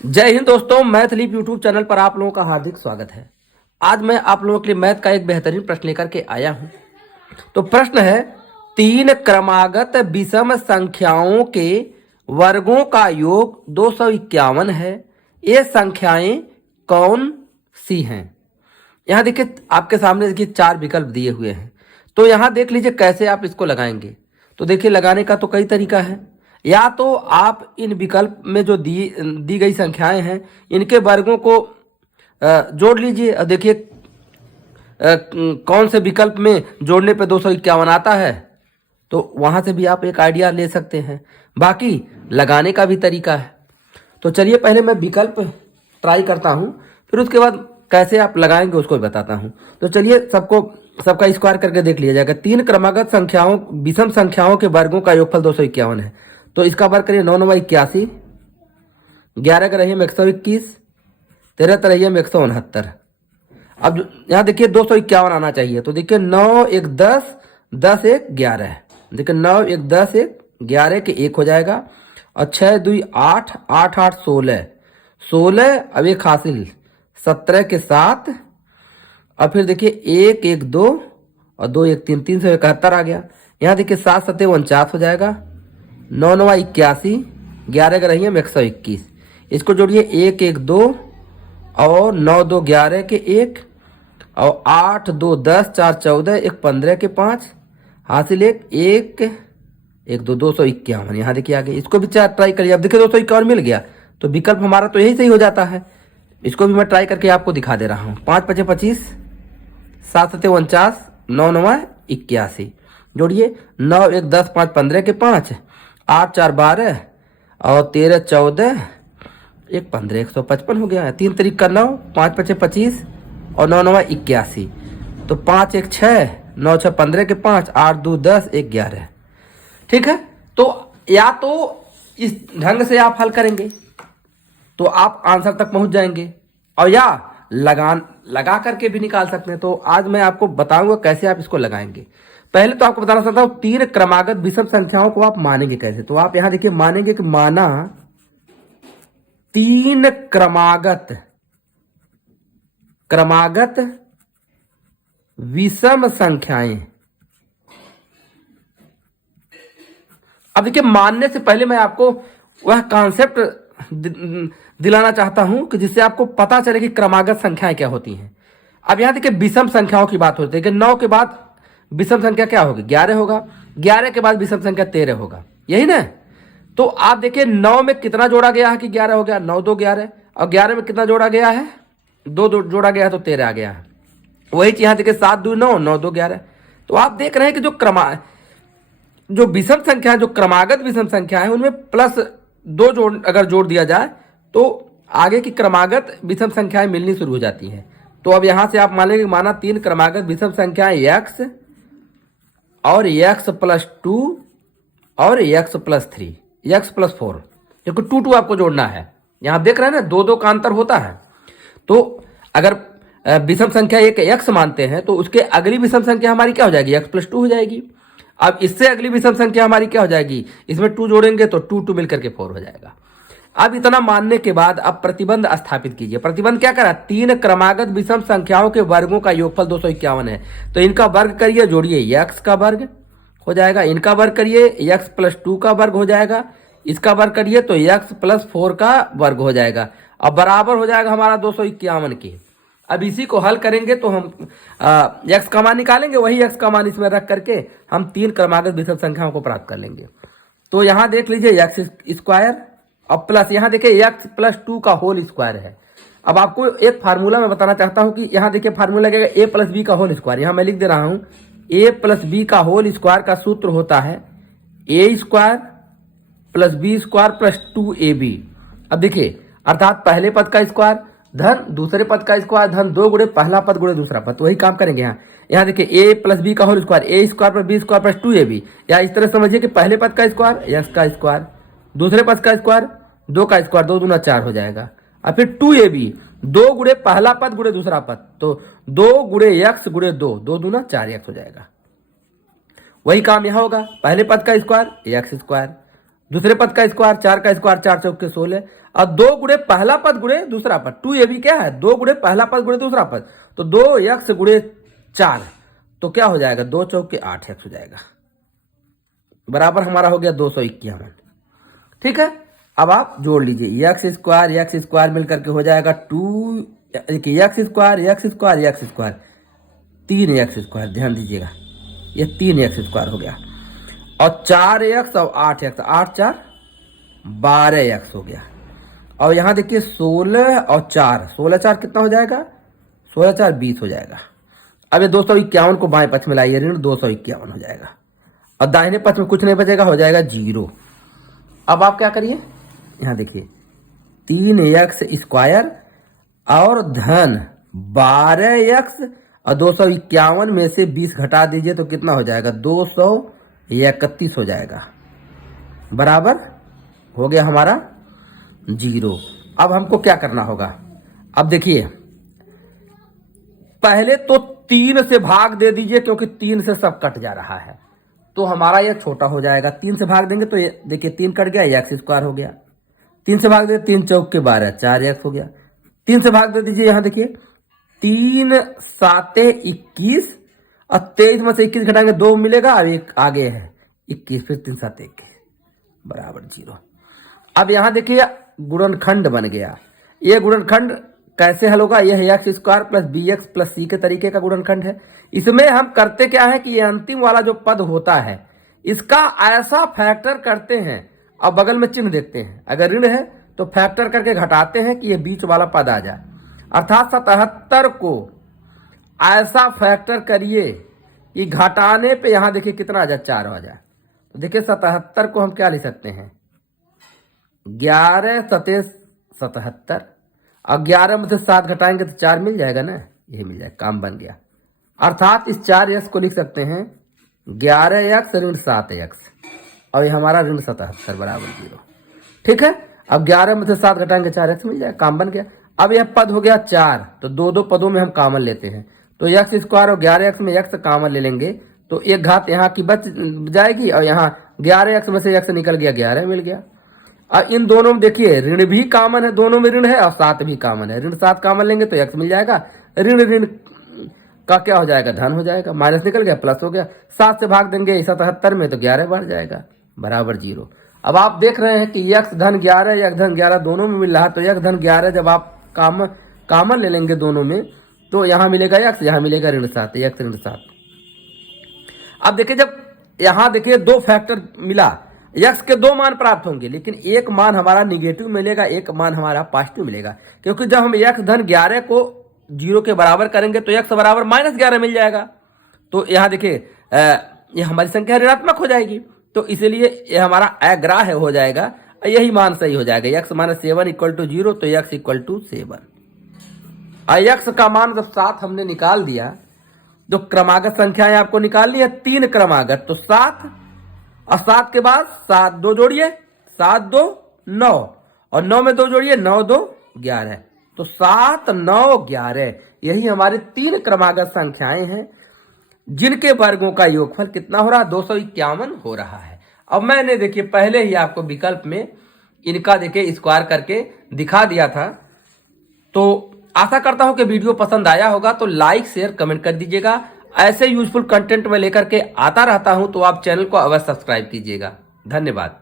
जय हिंद दोस्तों, math leap YouTube channel पर आप लोगों का हार्दिक स्वागत है। आज मैं आप लोगों के लिए मैथ का एक बेहतरीन प्रश्न लेकर के आया हूं। तो प्रश्न है, तीन क्रमागत विषम संख्याओं के वर्गों का योग 251 है। ये संख्याएं कौन सी हैं? यहाँ देखिए, आपके सामने देखिए चार विकल्प दिए हुए हैं। तो यहाँ देख लीजिए कैसे आप इसको लगाएंगे। तो देखिए, लगाने का तो कई तरीका है। या तो आप इन विकल्प में जो दी गई संख्याएं हैं, इनके वर्गों को जोड़ लीजिए और देखिए कौन से विकल्प में जोड़ने पे 251 आता है। तो वहां से भी आप एक आइडिया ले सकते हैं। बाकी लगाने का भी तरीका है। तो चलिए पहले मैं विकल्प ट्राई करता हूं, फिर उसके बाद कैसे आप लगाएंगे उसको भी बताता हूं। तो चलिए सबका स्क्वायर करके देख लिया जाएगा। तीन क्रमागत संख्याओं विषम संख्याओं के वर्गों का योगफल 251 है। तो इसका वर्ग करिए 9 9 81, 11 का रहिए 121, 13 तरह 169। अब यहाँ देखिए 251 आना चाहिए। तो देखिए 9 1 10, 10 1 11। देखिए 9 1 10 1 11 के 1 हो जाएगा। और 6 2 8, 8 8 16, 16 अब एक हासिल 17 के 7। और फिर देखिए 1 1 2 और 2 1 3, 371 आ गया। यहाँ देखिए 7 7 49 हो जाएगा। 9 9 81, 11 का रहिए 121। इसको जोड़िए 1 1 2 और 9 2 11 के 1 और 8 2 10, 4 14, 1 15 के 5 हासिल 1 1 1 2 251। यहाँ देखिए आगे इसको भी चार ट्राई करिए। अब देखिए 251 मिल गया। तो विकल्प हमारा तो यही सही हो जाता है। इसको भी मैं ट्राई करके आपको दिखा दे रहा हूँ। 5 5 25, 7 7 49, 9 9 81। जोड़िए 9 1 10, 5 15 के 5, 8 4 12 और 13 14, 1 15, 155 हो गया है। 3 तरीक का 9, 5 5 25 और 9 9 81। तो 5 1 6, 9 6 15 के 5, 8 2 10, 1 11। ठीक है। तो या तो इस ढंग से आप हल करेंगे तो आप आंसर तक पहुंच जाएंगे, और या लगा करके भी निकाल सकते हैं। तो आज मैं आपको बताऊंगा कैसे आप इसको लगाएंगे। पहले तो आपको बताना चाहता हूं, तीन क्रमागत विषम संख्याओं को आप मानेंगे कैसे। तो आप यहां देखिए मानेंगे कि माना तीन क्रमागत विषम संख्याएं। अब देखिए, मानने से पहले मैं आपको वह कॉन्सेप्ट दिलाना चाहता हूं कि जिससे आपको पता चले कि क्रमागत संख्याएं क्या होती हैं। अब यहां देखिए विषम संख्याओं की बात होती है कि 9 के बाद विषम संख्या क्या होगी? 11 होगा। 11 के बाद विषम संख्या 13 होगा, यही ना। तो आप देखिए 9 में कितना जोड़ा गया है कि 11 हो गया, 9 2 11। और 11 में कितना जोड़ा गया है? 2 2 जोड़ा गया है तो 13 आ गया है। वही चीज यहां देखिए 7 2 9, 9 2 11। तो आप देख रहे हैं कि जो विषम संख्या है, जो क्रमागत विषम संख्या है, उनमें प्लस 2 अगर जोड़ दिया जाए तो आगे की क्रमागत विषम संख्याएं मिलनी शुरू हो जाती हैं। तो अब यहां से आप मान लेंगे, माना तीन क्रमागत विषम संख्याएं x और x प्लस 2 और x प्लस 3, x प्लस 4, क्योंकि 2 2 आपको जोड़ना है। यहां देख रहे हैं ना, 2 2 का अंतर होता है। तो अगर विषम संख्या एक x मानते हैं तो उसके अगली विषम संख्या हमारी क्या हो जाएगी? x प्लस 2 हो जाएगी। अब इससे अगली विषम संख्या हमारी क्या हो जाएगी? इसमें 2 जोड़ेंगे तो 2 2 मिलकर के 4 हो जाएगा। अब इतना मानने के बाद अब प्रतिबंध स्थापित कीजिए। प्रतिबंध क्या करा? तीन क्रमागत विषम संख्याओं के वर्गों का योगफल 251 है। तो इनका वर्ग करिए, जोड़िए x का वर्ग हो जाएगा। इनका वर्ग करिए, x प्लस 2 का वर्ग हो जाएगा। इसका वर्ग करिए तो x प्लस 4 का वर्ग हो जाएगा। अब बराबर हो जाएगा हमारा 251 की। अब इसी को हल करेंगे तो हम x का मान निकालेंगे, वही x का मान इसमें रख करके हम तीन क्रमागत विषम संख्याओं को प्राप्त कर लेंगे। तो यहां देख लीजिए x स्क्वायर और प्लस यहां देखिए x प्लस 2 का होल स्क्वायर है। अब आपको एक फार्मूला मैं बताना चाहता हूं कि यहां देखिए फार्मूला लगेगा a प्लस बी का होल स्क्वायर। यहां मैं लिख दे रहा हूं, a प्लस बी का होल स्क्वायर का सूत्र होता है a square plus b square plus 2ab। अब देखिए, अर्थात पहले पद का स्क्वायर धन दूसरे पद का स्क्वायर धन 2 गुणे पहला पद गुणे दूसरा पद। तो वही काम करेंगे यहाँ देखिए a प्लस बी का whole square, a square plus b square plus 2ab। या इस तरह समझिए कि पहले पद का स्क्वायर x का स्क्वायर, दूसरे पद का स्क्वायर 2 का स्क्वायर, 2 दूना 4 हो जाएगा। और फिर 2ab, 2 गुणे पहला पद गुणे दूसरा पद, तो 2 गुणे x गुणे 2, 2 दूना 4x हो जाएगा। वही काम यहां होगा, पहले पद का स्क्वायर x स्क्वायर, दूसरे पद का स्क्वायर, 4 का स्क्वायर 4 चौक के 16, और 2 गुणे पहला पद गुणे दूसरा पद, 2 ये भी क्या है, 2 गुणे पहला पद गुणे दूसरा पद, तो 2x गुणे 4, तो क्या हो जाएगा, 2 चौक के 8x हो जाएगा, बराबर हमारा हो गया 251। ठीक है, अब आप जोड़ लीजिए, एक्स स्क्वायर मिलकर के हो जाएगा 2, एक्स स्क्वायर 3x स्क्वायर, ध्यान दीजिएगा ये 3x स्क्वायर हो गया, और 4x और 8x, 8 4 12x हो गया। और यहां देखिए 16 और 4, 16 4 कितना हो जाएगा, 16 4 20 हो जाएगा। अब ये 251 को बाएं पक्ष में लाइए, ऋण 251 हो जाएगा, और दाहिने पक्ष में कुछ नहीं बचेगा, हो जाएगा 0। अब आप क्या करिए, यहां देखिए 3x स्क्वायर और धन 12x, और 251 में से 20 घटा दीजिए तो कितना हो जाएगा, 231 हो जाएगा, बराबर हो गया हमारा 0। अब हमको क्या करना होगा, अब देखिए पहले तो 3 से भाग दे दीजिए, क्योंकि 3 से सब कट जा रहा है, तो हमारा यह छोटा हो जाएगा। 3 से भाग देंगे तो ये देखिए 3 कट गया, एक्स स्क्वायर हो गया। 3 से भाग दे, 3 चौक के 12, 4x हो गया। 3 से भाग दे दीजिए, यहां देखिए 3 7 21, और 23 में से 21 घटाएंगे 2 मिलेगा, अब एक आगे है 21, फिर 3 7 21 बराबर 0। अब यहां देखिए गुणनखंड बन गया। ये गुणनखंड कैसे हल होगा, यह x square plus b x plus c के तरीके का गुणनखंड है। इसमें हम करते क्या है कि ये अंतिम वाला जो पद होता है इसका ऐसा फैक्टर करते हैं, अब बगल में चिन्ह देखते हैं, अगर ऋण है तो फैक्टर करके घटाते हैं कि ये बीच वाला पद आ जाए, अर्थात 77 को ऐसा फैक्टर करिए कि घटाने पे यहां देखिए कितना आ जाए, 4 आ जाए। तो देखिए 77 को हम क्या लिख सकते हैं, 11 7 77, अब 11 में से 7 घटाएंगे तो 4 मिल जाएगा ना, ये मिल जाएगा, काम बन गया। अर्थात इस 4x को लिख सकते हैं 11x ऋण 7x, और ये हमारा ऋण 77 बराबर 0। ठीक है, अब 11 में से 7 घटाएंगे 4x मिल जाएगा, काम बन गया। अब यह पद हो गया 4, तो 2 पदों में हम कॉमन लेते हैं, तो एक्स स्क्वायर और 11x में x कॉमन ले लेंगे तो एक घात यहाँ की बच जाएगी, और यहाँ 11x में से x निकल गया, 11 मिल गया। और इन दोनों में देखिए ऋण भी कॉमन है, दोनों में ऋण है, और 7 भी कॉमन है, ऋण 7 कॉमन लेंगे तो x मिल जाएगा, ऋण ऋण का क्या हो जाएगा, धन हो जाएगा, माइनस निकल गया प्लस हो गया। 7 से भाग देंगे 77 में तो 11 बढ़ जाएगा, बराबर 0। अब आप देख रहे हैं कि x धन 11 x धन 11 दोनों में मिल रहा है, तो x धन 11 जब आप कॉमन ले लेंगे दोनों में तो यहां मिलेगा x, यहां मिलेगा ऋण 7, x ऋण 7। अब देखिए जब यहां देखिए 2 फैक्टर मिला, x के 2 मान प्राप्त होंगे, लेकिन एक मान हमारा निगेटिव मिलेगा, एक मान हमारा पॉजिटिव मिलेगा, क्योंकि जब हम x धन 11 को 0 के बराबर करेंगे तो x बराबर -11 मिल जाएगा। तो यहाँ देखिए ये हमारी संख्या ऋणात्मक हो जाएगी, तो इसीलिए ये हमारा अग्राह्य हो जाएगा, यही मान सही हो जाएगा। x - 7 = 0, तो x = 7। x का मान जब 7 हमने निकाल दिया, जो क्रमागत संख्याएं आपको निकालनी है 3 क्रमागत, तो 7 और 7 के बाद 7 2 जोड़िए, 7 2 9, और 9 में 2 जोड़िए, 9 2 11, तो 7 9 11 यही हमारे 3 क्रमागत संख्याएं हैं, जिनके वर्गों का योगफल कितना हो रहा है, 251 हो रहा है। अब मैंने देखिए पहले ही आपको विकल्प में इनका देखिए स्क्वायर करके दिखा दिया था, तो आशा करता हूं कि वीडियो पसंद आया होगा, तो लाइक शेयर कमेंट कर दीजिएगा। ऐसे यूजफुल कंटेंट में लेकर के आता रहता हूं, तो आप चैनल को अवश्य सब्सक्राइब कीजिएगा। धन्यवाद।